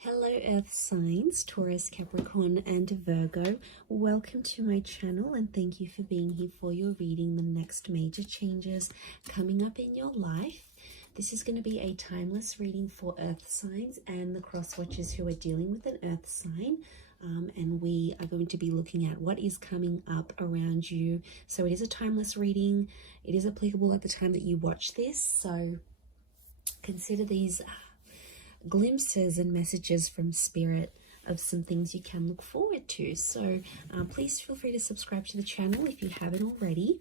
Hello Earth signs, Taurus, Capricorn and Virgo. Welcome to my channel and thank you for being here for your reading the next major changes coming up in your life. This is going to be a timeless reading for Earth signs and the cross watchers who are dealing with an Earth sign. And we are going to be looking at what is coming up around you. So it is a timeless reading. It is applicable at the time that you watch this. So consider these glimpses and messages from spirit of some things you can look forward to. So please feel free to subscribe to the channel if you haven't already.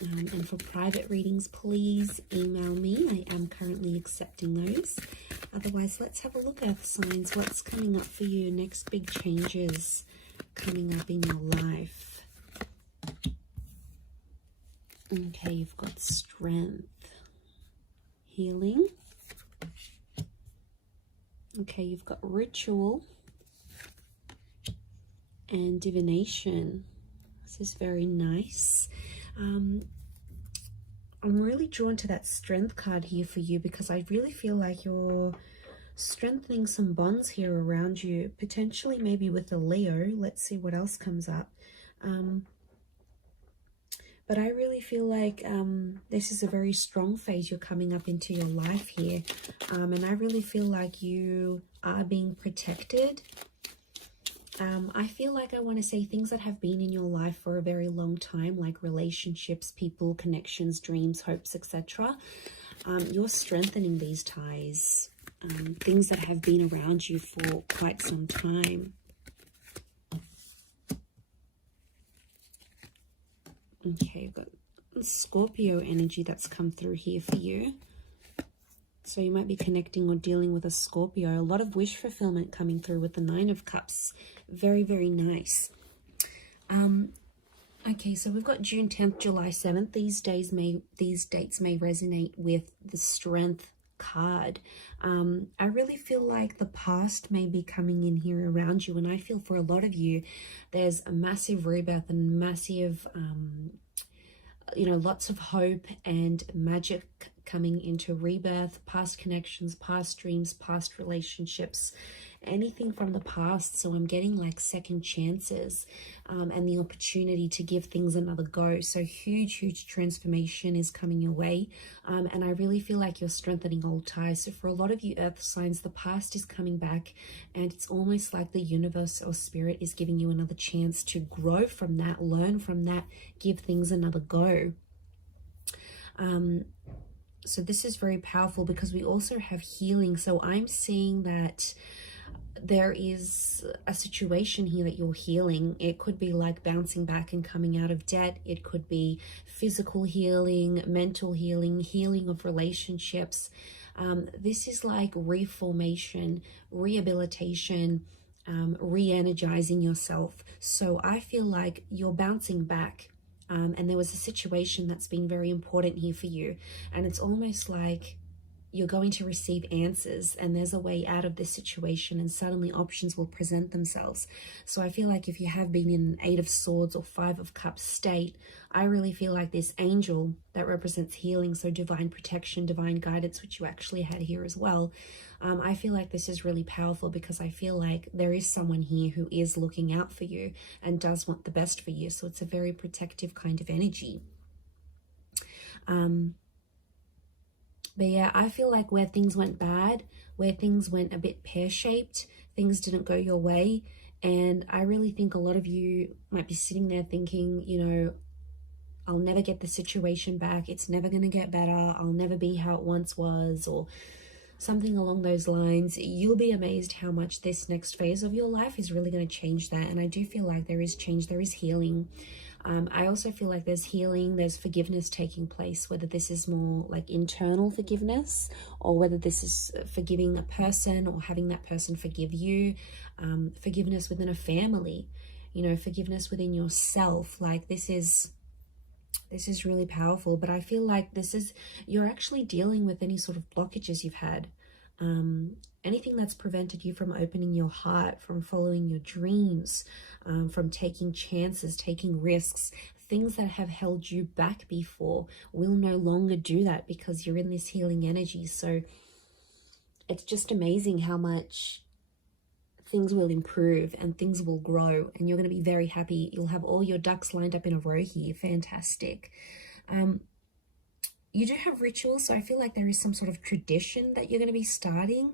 And for private readings, please email me. I am currently accepting those. Otherwise, let's have a look, Earth signs. What's coming up for you? Next big changes coming up in your life. Okay, you've got strength, healing. Okay, you've got ritual and divination. This is very nice. I'm really drawn to that strength card here for you because I really feel like you're strengthening some bonds here around you, potentially maybe with a Leo. Let's see what else comes up. But I really feel like this is a very strong phase you're coming up into your life here. And I really feel like you are being protected. I feel like I want to say things that have been in your life for a very long time, like relationships, people, connections, dreams, hopes, etc. You're strengthening these ties, things that have been around you for quite some time. Okay, you've got Scorpio energy that's come through here for you. So you might be connecting or dealing with a Scorpio. A lot of wish fulfillment coming through with the Nine of Cups. Very, very nice. Okay, so we've got June 10th, July 7th. These dates may resonate with the Strength card. I really feel like the past may be coming in here around you, and I feel for a lot of you there's a massive rebirth and massive lots of hope and magic coming into rebirth, past connections, past dreams, past relationships, anything from the past. So I'm getting like second chances and the opportunity to give things another go. So huge transformation is coming your way. And I really feel like you're strengthening old ties. So for a lot of you Earth signs, the past is coming back and it's almost like the universe or spirit is giving you another chance to grow from that, learn from that, give things another go. So this is very powerful because we also have healing. So I'm seeing that there is a situation here that you're healing. It could be like bouncing back and coming out of debt. It could be physical healing, mental healing, healing of relationships. This is like reformation, rehabilitation, re-energizing yourself. So I feel like you're bouncing back. And there was a situation that's been very important here for you. And it's almost like you're going to receive answers and there's a way out of this situation and suddenly options will present themselves. So I feel like if you have been in an 8 of Swords or 5 of Cups state, I really feel like this angel that represents healing, so divine protection, divine guidance, which you actually had here as well. I feel like this is really powerful because I feel like there is someone here who is looking out for you and does want the best for you. So it's a very protective kind of energy. But yeah, I feel like where things went bad, where things went a bit pear-shaped, things didn't go your way. And I really think a lot of you might be sitting there thinking, you know, I'll never get the situation back. It's never going to get better. I'll never be how it once was, or something along those lines. You'll be amazed how much this next phase of your life is really going to change that. And I do feel like there is change, there is healing. I also feel like there's healing, there's forgiveness taking place, whether this is more like internal forgiveness or whether this is forgiving a person or having that person forgive you, forgiveness within a family, you know, forgiveness within yourself. Like this is really powerful. But I feel like you're actually dealing with any sort of blockages you've had. Anything that's prevented you from opening your heart, from following your dreams, from taking chances, taking risks, things that have held you back before will no longer do that because you're in this healing energy. So it's just amazing how much things will improve and things will grow, and you're going to be very happy. You'll have all your ducks lined up in a row here. Fantastic. You do have rituals, so I feel like there is some sort of tradition that you're going to be starting.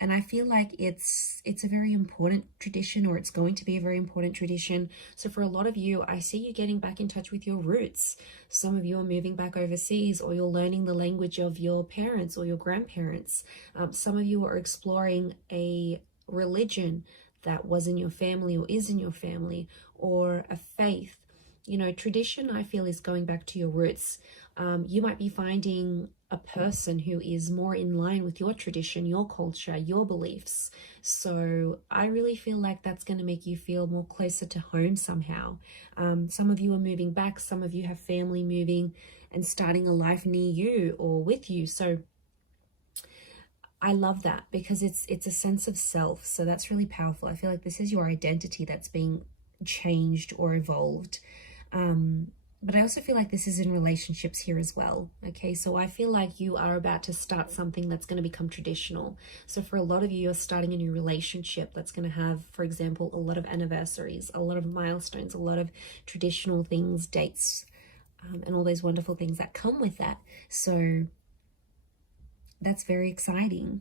And I feel like it's a very important tradition, or it's going to be a very important tradition. So for a lot of you, I see you getting back in touch with your roots. Some of you are moving back overseas, or you're learning the language of your parents or your grandparents. Some of you are exploring a religion that was in your family or is in your family, or a faith. You know, tradition, I feel, is going back to your roots. You might be finding a person who is more in line with your tradition, your culture, your beliefs. So I really feel like that's going to make you feel more closer to home somehow. Some of you are moving back. Some of you have family moving and starting a life near you or with you. So I love that, because it's a sense of self. So that's really powerful. I feel like this is your identity that's being changed or evolved. But I also feel like this is in relationships here as well. Okay, so I feel like you are about to start something that's going to become traditional. So for a lot of you, you're starting a new relationship that's going to have, for example, a lot of anniversaries, a lot of milestones, a lot of traditional things, dates, and all those wonderful things that come with that. So that's very exciting.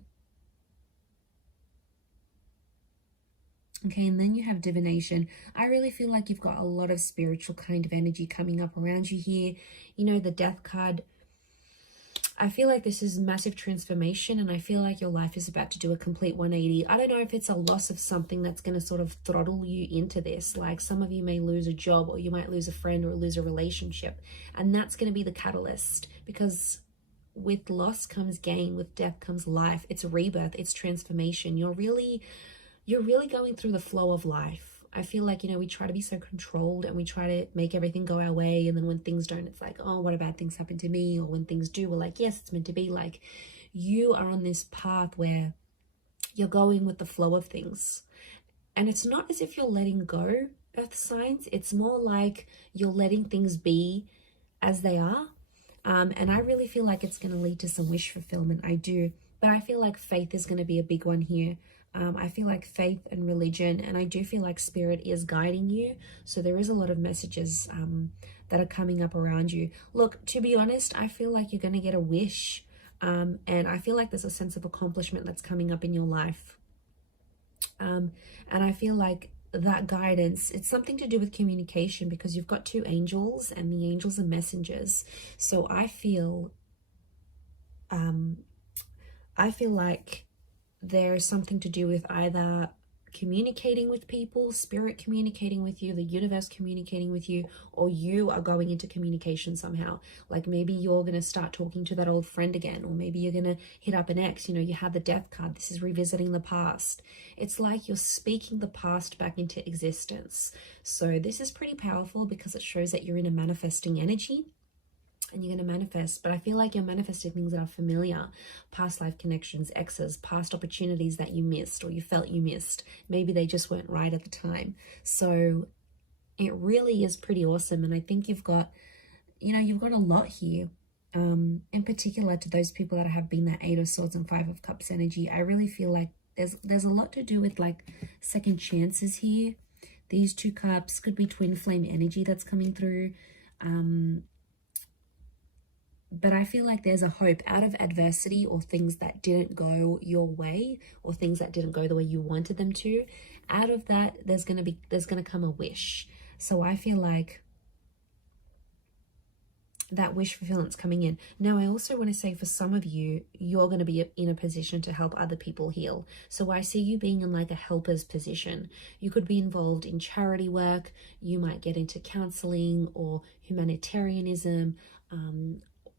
Okay, and then you have divination. I really feel like you've got a lot of spiritual kind of energy coming up around you here. You know, the death card. I feel like this is massive transformation, and I feel like your life is about to do a complete 180. I don't know if it's a loss of something that's going to sort of throttle you into this. Like some of you may lose a job, or you might lose a friend, or lose a relationship. And that's going to be the catalyst, because with loss comes gain, with death comes life. It's a rebirth, it's transformation. You're really going through the flow of life. I feel like, you know, we try to be so controlled, and we try to make everything go our way. And then when things don't, it's like, oh, what bad things happen to me? Or when things do, we're like, yes, it's meant to be. Like, you are on this path where you're going with the flow of things. And it's not as if you're letting go, earth signs. It's more like you're letting things be as they are. And I really feel like it's going to lead to some wish fulfillment. I do. But I feel like faith is going to be a big one here. I feel like faith and religion, and I do feel like spirit is guiding you. So there is a lot of messages that are coming up around you. Look, to be honest, I feel like you're going to get a wish. And I feel like there's a sense of accomplishment that's coming up in your life. And I feel like that guidance, it's something to do with communication, because you've got two angels, and the angels are messengers. So I feel like there's something to do with either communicating with people, spirit communicating with you, the universe communicating with you, or you are going into communication somehow. Like maybe you're going to start talking to that old friend again, or maybe you're going to hit up an ex. You know, you had the death card. This is revisiting the past. It's like you're speaking the past back into existence. So this is pretty powerful, because it shows that you're in a manifesting energy. And you're going to manifest, but I feel like you're manifesting things that are familiar, past life connections, exes, past opportunities that you missed, or you felt you missed. Maybe they just weren't right at the time. So it really is pretty awesome. And I think you've got a lot here. In particular, to those people that have been that 8 of Swords and 5 of Cups energy, I really feel like there's a lot to do with like second chances here. These 2 cups could be twin flame energy that's coming through. But I feel like there's a hope out of adversity, or things that didn't go your way, or things that didn't go the way you wanted them to. Out of that, there's going to come a wish. So I feel like that wish fulfillment's coming in. Now, I also want to say, for some of you, you're going to be in a position to help other people heal. So I see you being in like a helper's position. You could be involved in charity work. You might get into counseling or humanitarianism,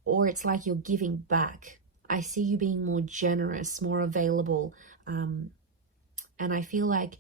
or it's like you're giving back. I see you being more generous, more available. And I feel like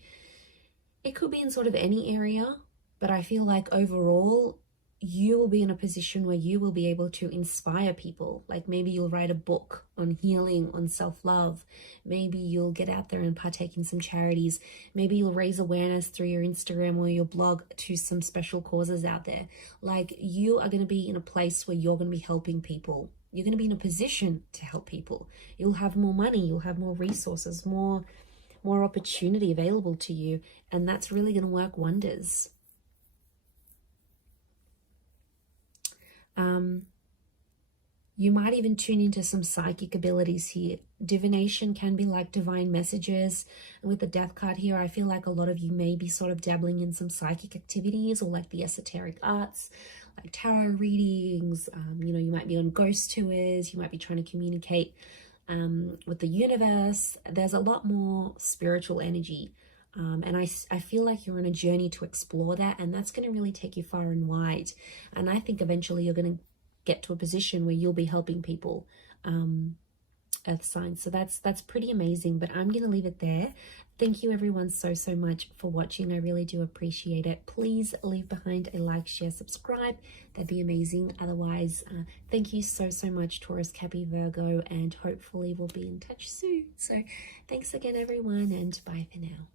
it could be in sort of any area, but I feel like overall, you will be in a position where you will be able to inspire people. Like maybe you'll write a book on healing, on self-love. Maybe you'll get out there and partake in some charities. Maybe you'll raise awareness through your Instagram or your blog to some special causes out there. Like you are going to be in a place where you're going to be helping people. You're going to be in a position to help people. You'll have more money. You'll have more resources, more more opportunity available to you, and that's really going to work wonders. You might even tune into some psychic abilities here. Divination can be like divine messages. And with the Death card here, I feel like a lot of you may be sort of dabbling in some psychic activities or like the esoteric arts, like tarot readings. You know, you might be on ghost tours. You might be trying to communicate with the universe. There's a lot more spiritual energy. And I feel like you're on a journey to explore that, and that's going to really take you far and wide. And I think eventually you're going to get to a position where you'll be helping people, earth signs. So that's pretty amazing, but I'm going to leave it there. Thank you everyone so much for watching. I really do appreciate it. Please leave behind a like, share, subscribe. That'd be amazing. Otherwise, thank you so much, Taurus, Cappy, Virgo, and hopefully we'll be in touch soon. So thanks again everyone, and bye for now.